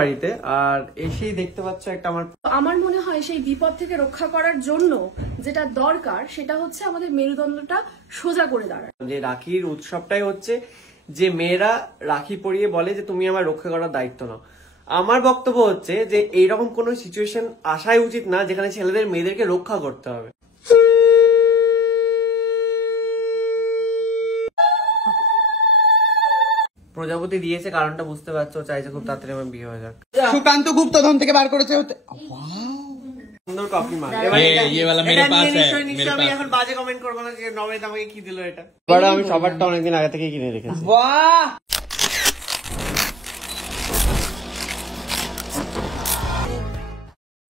বাড়িতে আর এসেই দেখতে পাচ্ছ একটা আমার মনে হয় সেই বিপদ থেকে রক্ষা করার জন্য যেটা দরকার সেটা হচ্ছে আমাদের মেরুদণ্ডটা সোজা করে দাঁড়ানো। যে রাখির উৎসবটাই হচ্ছে যে মেয়েরা রাখি পরিয়ে বলে যে তুমি আমার রক্ষা করার দায়িত্ব নাও। আমার বক্তব্য হচ্ছে যে এইরকম কোনো সিচুয়েশন আসাই উচিত না যেখানে ছেলেদের মেয়েদেরকে রক্ষা করতে হবে। প্রজাপতি দিয়েছে কারণটা বুঝতে পারছো, চাইছে খুব তাড়াতাড়ি আমার বিয়ে হয়ে যাক। সুকান্ত গুপ্তধন থেকে বার করেছে। সুন্দর কফি মার। আমি এখন বাজে কমেন্ট করবো না যে নবেদ আমাকে কি দিল এটা। এবার আমি সবারটা অনেকদিন আগে থেকে কিনে রেখেছি। বাহ,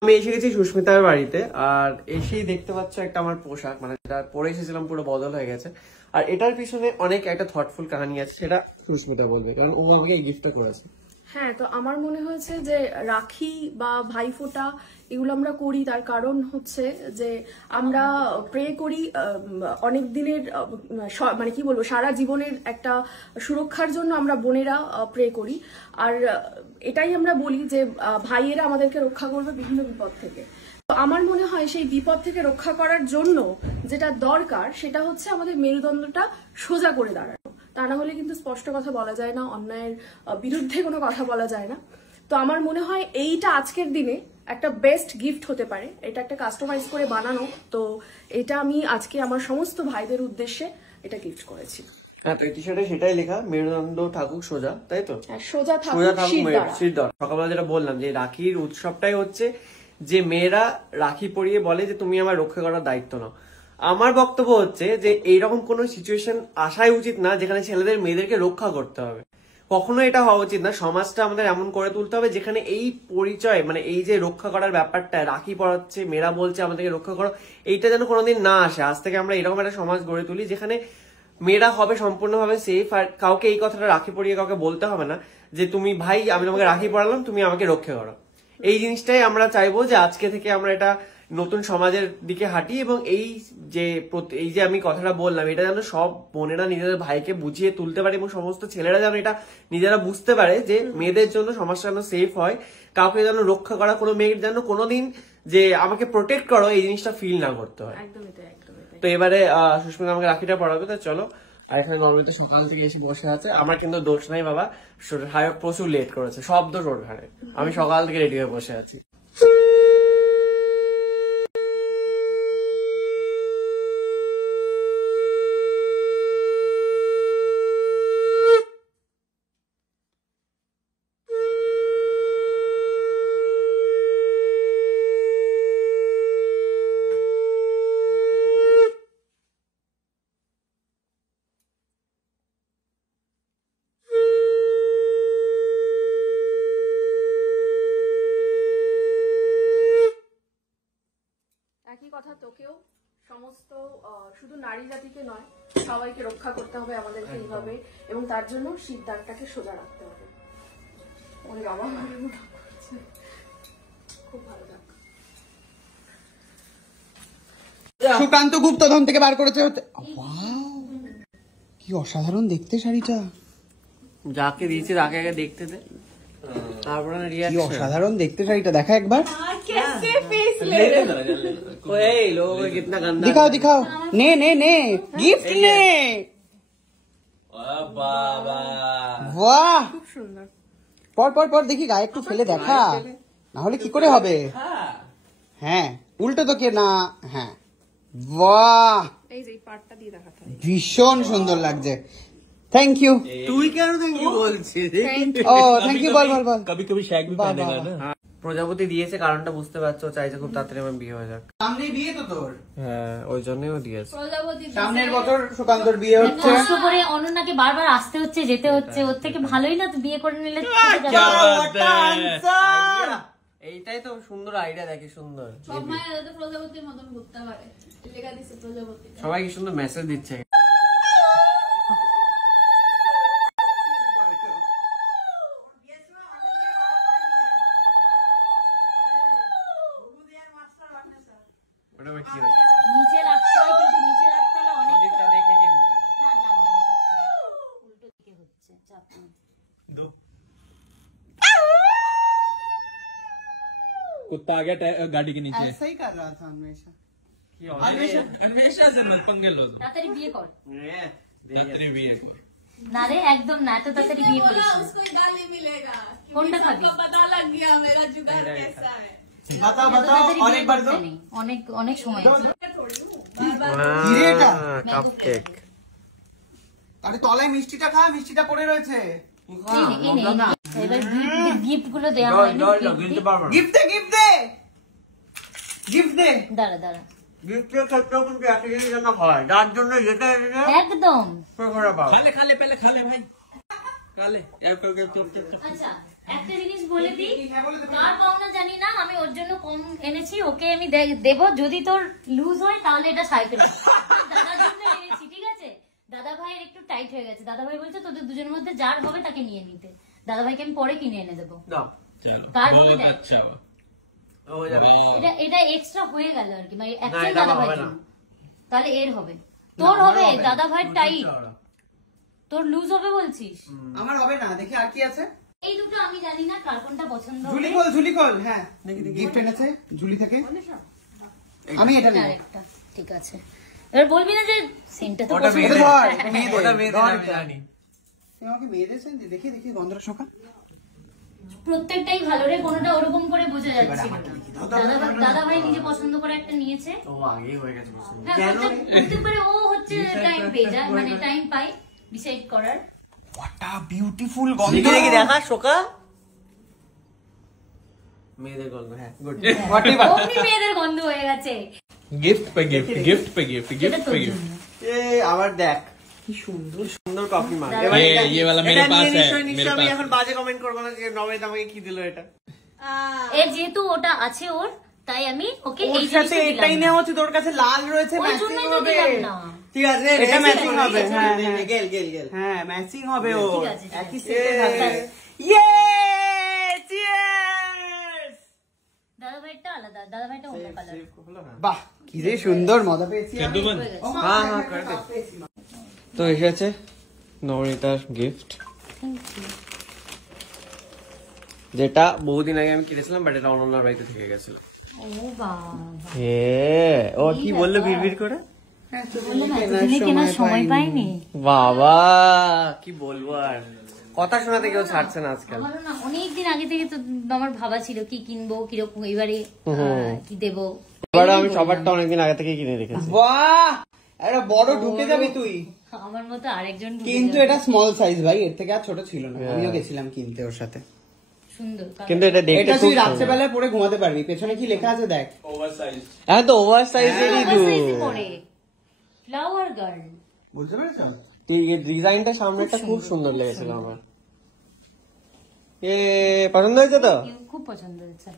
আমি এসে গেছি সুস্মিতার বাড়িতে আর এসেই দেখতে পাচ্ছ একটা আমার পোশাক, মানে যেটা পরে এসেছিলাম পুরো বদল হয়ে গেছে। আর এটার পিছনে অনেক একটা থটফুল কাহিনী আছে, সেটা সুস্মিতা বলবে কারণ ও আমাকে এই গিফটটা করেছে। হ্যাঁ, তো আমার মনে হয়েছে যে রাখি বা ভাইফোঁটা এগুলো আমরা করি, তার কারণ হচ্ছে যে আমরা প্রে করি অনেক দিনের, মানে কি বলবো, সারা জীবনের একটা সুরক্ষার জন্য আমরা বোনেরা প্রে করি। আর এটাই আমরা বলি যে ভাইয়েরা আমাদেরকে রক্ষা করবে বিভিন্ন বিপদ থেকে। তো আমার মনে হয় সেই বিপদ থেকে রক্ষা করার জন্য যেটা দরকার সেটা হচ্ছে আমাদের মেরুদণ্ডটা সোজা করে দাঁড়ানো। তা না হলে কিন্তু স্পষ্ট কথা বলা যায় না, অন্যায়ের বিরুদ্ধে কোনো কথা বলা যায় না। তো আমার মনে হয় এইটা আজকের দিনে একটা বেস্ট গিফট হতে পারে। এটা একটা কাস্টমাইজ করে বানানো, তো এটা আমি আজকে আমার সমস্ত ভাইদের উদ্দেশ্যে এটা গিফট করেছি। হ্যাঁ, তো এই টি-শার্টে সেটাই লেখা, মেরুদণ্ড থাকুক সোজা, তাই তো? সোজা থাকুক শিরদাঁড়া। সকালবেলা যেটা বললাম যে রাখির উৎসবটাই হচ্ছে যে মেয়েরা রাখি পরিয়ে বলে যে তুমি আমার রক্ষা করার দায়িত্ব নাও। আমার বক্তব্য হচ্ছে যে এইরকম কোনো সিচুয়েশন আসাই উচিত না যেখানে ছেলেদের মেয়েদেরকে রক্ষা করতে হবে। কখনো এটা হওয়া উচিত না। সমাজটা আমাদের এমন করে তুলতে হবে যেখানে এই পরিচয়, মানে এই যে রক্ষা করার ব্যাপারটা, রাখি পরাচ্ছে, মেয়েরা বলছে আমাদেরকে রক্ষা করো, এইটা যেন কোনোদিন না আসে। আজ থেকে আমরা এরকম একটা সমাজ গড়ে তুলি যেখানে মেয়েরা হবে সম্পূর্ণভাবে সেফ, আর কাউকে এই কথাটা রাখি পরিয়ে কাউকে বলতে হবে না যে তুমি ভাই আমি তোমাকে রাখি পরালাম, তুমি আমাকে রক্ষা করো। এই জিনিসটাই আমরা চাইবো যে আজকে থেকে আমরা এটা নতুন সমাজের দিকে হাঁটি, এবং এই যে আমি কথাটা বললাম এটা যেন সব বোনেরা নিজেদের ভাইকে বুঝিয়ে তুলতে পারে, এবং সমস্ত ছেলেরা যেন এটা নিজেরা বুঝতে পারে যে মেয়েদের জন্য সমাজটা যেন সেফ হয়, কাউকে যেন রক্ষা করা, কোনো মেয়ের যেন কোনোদিন যে আমাকে প্রোটেক্ট করো এই জিনিসটা ফিল না করতে হয়। তো এবারে সুস্মিতা আমাকে রাখিটা পড়াবে, তো চলো। আর এখানে নর্মালি তো সকাল থেকে এসে বসে আছে, আমার কিন্তু দোষ নাই বাবা, প্রচুর লেট করেছে, সব দোষ ওর ঘাড়ে। আমি সকাল থেকে রেডি হয়ে বসে আছি। একই কথা তোকেও, সমস্ত শুধু নারী জাতিকে নয় সবাইকে রক্ষা করতে হবে আমাদেরকে এইভাবে, এবং তার জন্য সিদ্ধান্তটাকে সোজা রাখতে হবে। ওরে বাবা, খুব ভালো থাক। সুকান্ত গুপ্তধন থেকে বার করেছে। কি অসাধারণ দেখতে শাড়িটা। যাকে দিয়েছি তাকে আগে দেখতে দে, তারপরে কি অসাধারণ দেখতে শাড়িটা, দেখা একবার। দিখাও দিখাও, নে নে নে, গিফট নে। বাহ, খুব সুন্দর। পর পর পর দেখি, গায়ে একটু ফেলে দেখা, না হলে কি করে হবে। হ্যাঁ, উল্টো তো কে না। হ্যাঁ, বাহ, এই যে পার্টটা দিয়ে দেখাতে হবে, ভীষণ সুন্দর লাগছে। Thank you. তুই কেন থ্যাংক ইউ বলছিস? ও থ্যাংক ইউ বল বল বল। কবি কবি শেখ ভি পহনেগা না। প্রজাপতি দিয়েছে কারণটা বুঝতে পারছো, চাইছে খুব তাড়াতাড়ি আমার বিয়ে হয়ে যাক। সামনেই বিয়ে তো তোর। হ্যাঁ, ওই জন্যই ও দিয়েছে। সামনের বছর সুকান্তর বিয়ে হচ্ছে। কষ্ট করে অনন্যাকে বারবার আসতে হচ্ছে, যেতে হচ্ছে, ওর থেকে ভালোই না তো বিয়ে করে নিলে। এইটাই তো সুন্দর আইডিয়া, দেখি সুন্দর। প্রজাপতির মতন ঘুরতে পারে, লেখা দিচ্ছে প্রজাপতি। সবাই কি সুন্দর মেসেজ দিচ্ছে। নিচে রাখতে হয়, কিন্তু নিচে রাখতে হলে অনেকটা দেখে কিন্তু না লাগবে না, উল্টো দিকে হচ্ছে, চাপ নেই। आ गया गाड़ी के नीचे। ऐसा ही कर रहा था अन्वेषा। अन्वेषा से मत पंगे लो। তাড়াতাড়ি বিয়ে কর। रात्रि भी है। না রে একদম না, এত তাড়াতাড়ি বিয়ে করিস না। उसको गाली मिलेगा क्योंकि कौन सा खाबी? सबको पता लग गया मेरा जुगाड़ कैसा है। बताओ এত बताओ তাড়াতাড়ি और বিয়ে एक बार করতে दो। নেই, অনেক অনেক সময় আছে। হিরে এটা? Cup cake. আরে তলায় মিষ্টিটা খা, মিষ্টিটা পড়ে রয়েছে। এই নে, এই নে, এবার গিফট গুলো দেওয়া হয়নি। গিফট দে, গিফট দে, গিফট দে। দাঁড়া দাঁড়া, গিফটের ক্ষেত্রেও কিন্তু একটা জিনিস যেন হয়, যার জন্য যেটা একদম। खा ले पहले खा ले भाई, खा ले यार আচ্ছা একটা জিনিস বলে দিই, কার পাওনা জানি না, আমি ওর জন্য কম এনেছি, ওকে আমি দেবো, যদি তোর লুজ হয় তাহলে এটা সাইকেল দাদার জন্য এনেছি, ঠিক আছে? দাদা ভাইয়ের একটু টাইট হয়ে গেছে, দাদা ভাই বলছে তোদের দুজনের মধ্যে যার হবে তাকে নিয়ে নিতে, দাদা ভাইকে আমি পরে কিনে এনে দেবো। দাও। चलो कार हो बहुत जाए। अच्छा हुआ। হয়ে যাবে। वाओ। এটা এটা এক্সট্রা হয়ে গেল আর কি, মানে না, অ্যাকচুয়ালি এটা দাদা হবে ভাইয়ের না। জন্য। তাহলে এর হবে, তোর হবে, দাদা ভাইয়ের টাইট, তোর লুজ হবে বলছিস? আমার হবে না, দেখি আর কি আছে। এই দুটো আমি জানি না কার কোনটা পছন্দ হবে। ঝুলি কল, ঝুলি কল, হ্যাঁ গিফট এনেছে ঝুলি থেকে। আমি এটা নেব। আরেকটা ঠিক আছে, এবার বলবি না যে সেন্টটা তো ওটা পছন্দ। এটা ধর, এটা মেয়ে ওটা দে। মেয়েদের আমি জানি। তুই আমাকে মেয়েদের সেন্ট দে, দেখি দেখি গন্ধটা শোকা। প্রত্যেকটাই ভালো রে, কোনোটা ওরকম করে বোঝা যাচ্ছে না। দাদা ভাই নিজে পছন্দ করে একটা নিয়েছে। ও আগেই হয়ে গেছে পছন্দ। হ্যাঁ, প্রত্যেকবারে ও হচ্ছে টাইম পেয়ে যায়, মানে টাইম পাই ডিসাইড করার। হোয়াট আ বিউটিফুল গন্ধ। দেখি দেখি দেখা শোকা। মেয়েদের গল্প, হ্যাঁ গুড। অমনি মেয়েদের গন্ধ হয়ে গেছে। गिफ्ट पे गिफ्ट, गिफ्ट पे गिफ्ट, এটা गिफ्ट তোর पे জন্য। गिफ्ट। এ আবার দেখ কি সুন্দর সুন্দর কফি মাগ। দাদা, এবার ये वाला मेरे पास है, मेरे আমি पास। এখন বাজে কমেন্ট করব না যে নবেদ আমাকে কি দিল এটা। এ যেহেতু ওটা আছে ওর, তাই আমি ওকে ওর এই সাথে জিনিসটা এটাই দিলাম। নেওয়া হচ্ছে, তোর কাছে লাল রয়েছে, ওই ম্যাচিং জন্যই তো হবে। দিলাম না। ঠিক আছে এটা next matching time হবে, হ্যাঁ, হ্যাঁ। গেল গেল গেল। হ্যাঁ ম্যাচিং হবে ও, ঠিক আছে, ঠিক একই আছে। সেটে থাকবে। ব্যাস। ইয়ে চিয়ার্স। দাদা ভাইটা আলাদা, দাদা ভাইটা অন্য কালার। বাহ কি যে সুন্দর, মজা পেয়েছি আমি। कद्दू बन। ও মা, হ্যাঁ, হ্যাঁ, একটা করে দে। কাপ পেয়েছি, মা। তো এসেছে নবনীতার গিফট, যেটা বহুদিন আগে আমি কিনেছিলাম, বাট এটা অনন্যার বাড়িতে থেকে গেছিল। ও বাবা, ও কি বললো বিড়বিড় করে? হ্যাঁ, বললে না এতদিনে কেনার সময় পাইনি। বাবা কি বলবো আর, কথা শোনাতে কেউ ছাড়ছে না আজকাল। আমারও না অনেকদিন আগে থেকে তো আমার ভাবা ছিল কি কিনবো, কিরকম এবারে কি দেবো। এবার আমি সবারটা অনেকদিন আগে থেকে কিনে রেখেছি। বাহ একটা বড় ঢুকে যাবে তুই। আমার মতো আরেকজন ঢুকে কিন্তু যাবে। এটা স্মল সাইজ ভাই, এর থেকে আর ছোট ছিল না, আমিও গেছিলাম কিনতে ওর সাথে। সুন্দর কিন্তু এটা দেখতে এটা খুব তুই সুন্দর। রাত্রেবেলায় পরে ঘুমাতে পারবি, পেছনে কি লেখা আছে দেখ। হ্যাঁ তো ওভার সাইজেরই পরে ফ্লাওয়ার গার্ল। বুঝতে পেরেছো? ডিজাইনটা সামনেটা খুব সুন্দর লেগেছিল আমার। এ পছন্দ হয়েছে তো? খুব পছন্দ হয়েছে।